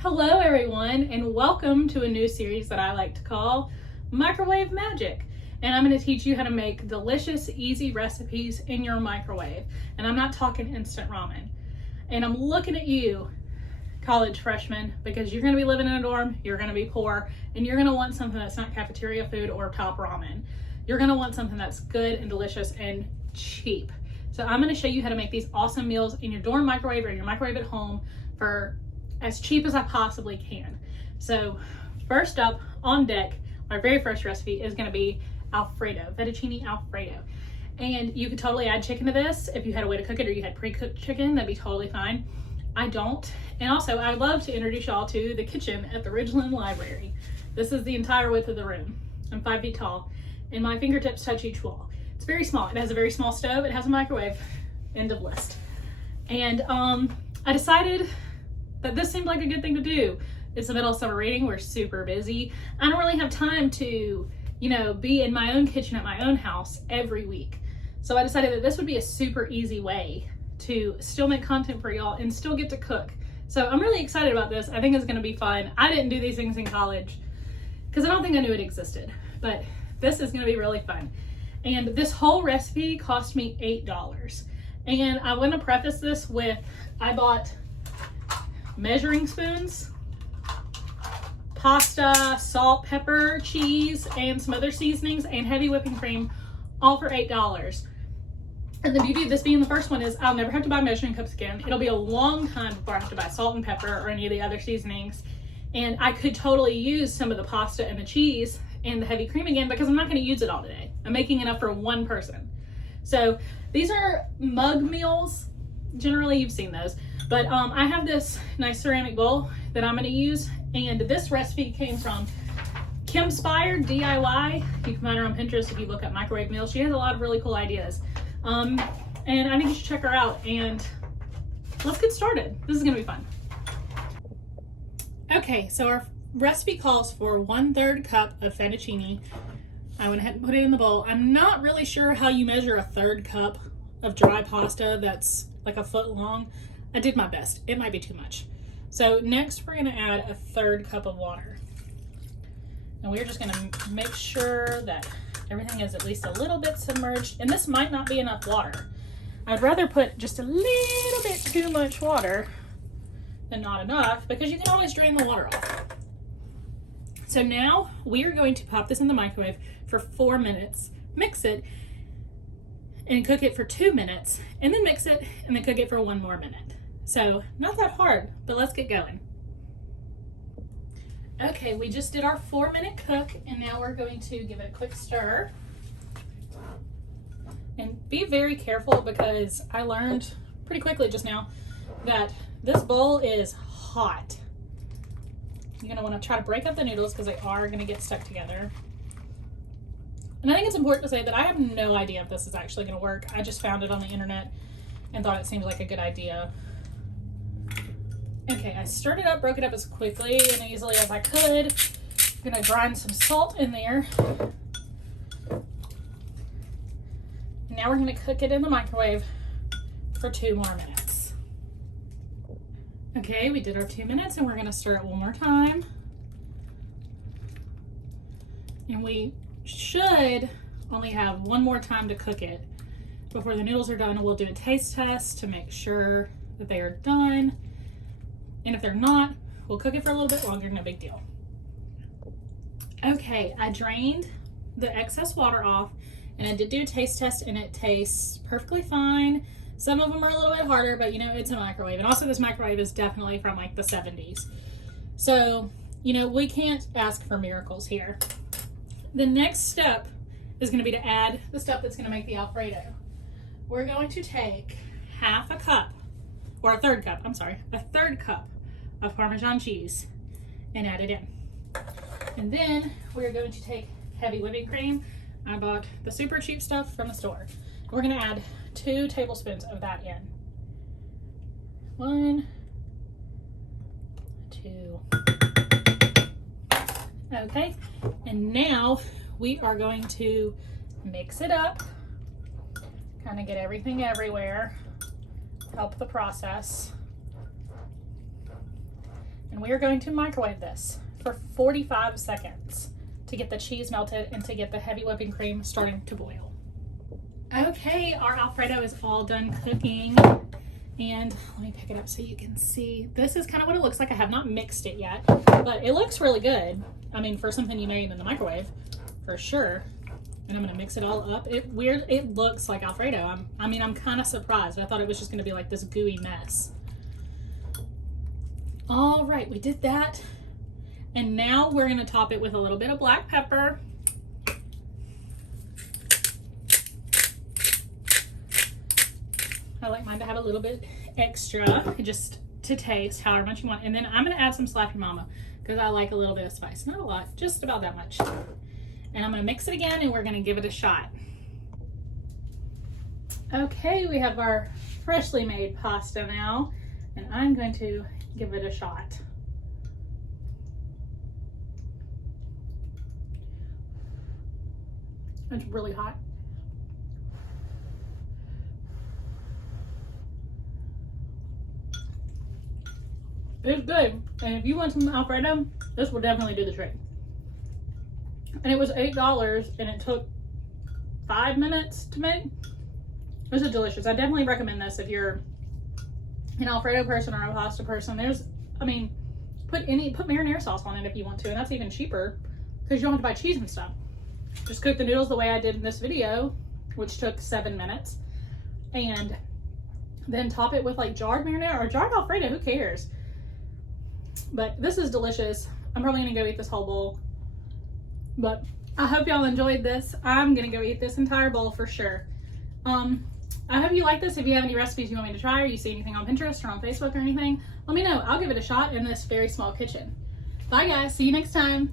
Hello everyone, and welcome to a new series that I like to call Microwave Magic. And I'm going to teach you how to make delicious, easy recipes in your microwave. And I'm not talking instant ramen. And I'm looking at you, college freshmen, because you're going to be living in a dorm, you're going to be poor, and you're going to want something that's not cafeteria food or top ramen. You're going to want something that's good and delicious and cheap. So I'm going to show you how to make these awesome meals in your dorm microwave or your microwave at home for as cheap as I possibly can. So first up on deck, our very first recipe is going to be Alfredo, fettuccine Alfredo. And you could totally add chicken to this if you had a way to cook it or you had pre-cooked chicken, that'd be totally fine. I don't. And also, I'd love to introduce y'all to the kitchen at the Ridgeland Library. This is the entire width of the room. I'm 5 feet tall and my fingertips touch each wall. It's very small. It has a very small stove. It has a microwave. End of list. And I decided that this seemed like a good thing to do. It's the middle of summer reading. We're super busy. I don't really have time to, be in my own kitchen at my own house every week. So I decided that this would be a super easy way to still make content for y'all and still get to cook. So I'm really excited about this. I think it's going to be fun. I didn't do these things in college because I don't think I knew it existed, but this is going to be really fun. And this whole recipe cost me $8. And I want to preface this with, I bought measuring spoons, pasta, salt, pepper, cheese, and some other seasonings, and heavy whipping cream, all for $8. And the beauty of this being the first one is I'll never have to buy measuring cups again. It'll be a long time before I have to buy salt and pepper or any of the other seasonings. And I could totally use some of the pasta and the cheese and the heavy cream again because I'm not going to use it all today. I'm making enough for one person. So these are mug meals. Generally, you've seen those. But I have this nice ceramic bowl that I'm going to use. And this recipe came from Kimspire DIY. You can find her on Pinterest if you look up microwave meals. She has a lot of really cool ideas. And I think you should check her out. And let's get started. This is going to be fun. Okay, so our recipe calls for 1/3 cup of fettuccine. I went ahead and put it in the bowl. I'm not really sure how you measure a 1/3 cup of dry pasta that's like a foot long. I did my best. It might be too much. So next we're going to add a 1/3 cup of water. And we're just going to make sure that everything is at least a little bit submerged. And this might not be enough water. I'd rather put just a little bit too much water than not enough because you can always drain the water off. So now we are going to pop this in the microwave for 4 minutes, mix it, and cook it for 2 minutes, and then mix it, and then cook it for 1 more minute. So not that hard, but let's get going. Okay, we just did our 4-minute cook, and now we're going to give it a quick stir. And be very careful because I learned pretty quickly just now that this bowl is hot. You're going to want to try to break up the noodles because they are going to get stuck together. And I think it's important to say that I have no idea if this is actually going to work. I just found it on the internet and thought it seemed like a good idea. Okay, I stirred it up, broke it up as quickly and easily as I could. I'm going to grind some salt in there. And now we're going to cook it in the microwave for 2 more minutes. Okay, we did our 2 minutes and we're going to stir it one more time. And we should only have 1 more time to cook it before the noodles are done. We'll do a taste test to make sure that they are done. And if they're not, we'll cook it for a little bit longer, no big deal. Okay, I drained the excess water off and I did do a taste test and it tastes perfectly fine. Some of them are a little bit harder, but it's a microwave. And also this microwave is definitely from like the 70s. So, we can't ask for miracles here. The next step is going to be to add the stuff that's going to make the Alfredo. We're going to take half a cup, or a 1/3 cup, a 1/3 cup of Parmesan cheese and add it in. And then we're going to take heavy whipping cream. I bought the super cheap stuff from the store. We're going to add 2 tablespoons of that in. 1, 2. Okay, and now we are going to mix it up, kind of get everything everywhere, help the process. And we are going to microwave this for 45 seconds to get the cheese melted and to get the heavy whipping cream starting to boil. Okay, our Alfredo is all done cooking. And let me pick it up so you can see. This is kind of what it looks like. I have not mixed it yet, but it looks really good. I mean, for something you made in the microwave, for sure. And I'm gonna mix it all up. It looks like Alfredo. I'm kind of surprised. I thought it was just gonna be like this gooey mess. All right, we did that. And now we're gonna top it with a little bit of black pepper. I like mine to have a little bit extra, just to taste however much you want. And then I'm gonna add some Slap Your Mama because I like a little bit of spice. Not a lot, just about that much. And I'm gonna mix it again and we're gonna give it a shot. Okay, we have our freshly made pasta now, and I'm going to give it a shot. It's really hot. It's good, and if you want some Alfredo, this will definitely do the trick. And it was $8, and it took 5 minutes to make. This is delicious. I definitely recommend this if you're an Alfredo person or a pasta person. Put marinara sauce on it if you want to, and that's even cheaper because you don't have to buy cheese and stuff. Just cook the noodles the way I did in this video, which took 7 minutes, and then top it with like jarred marinara or jarred Alfredo. Who cares? But this is delicious. I'm probably gonna go eat this whole bowl. But I hope y'all enjoyed this. I'm gonna go eat this entire bowl for sure. I hope you like this. If you have any recipes you want me to try, or you see anything on Pinterest or on Facebook or anything, let me know. I'll give it a shot in this very small kitchen. Bye guys, see you next time.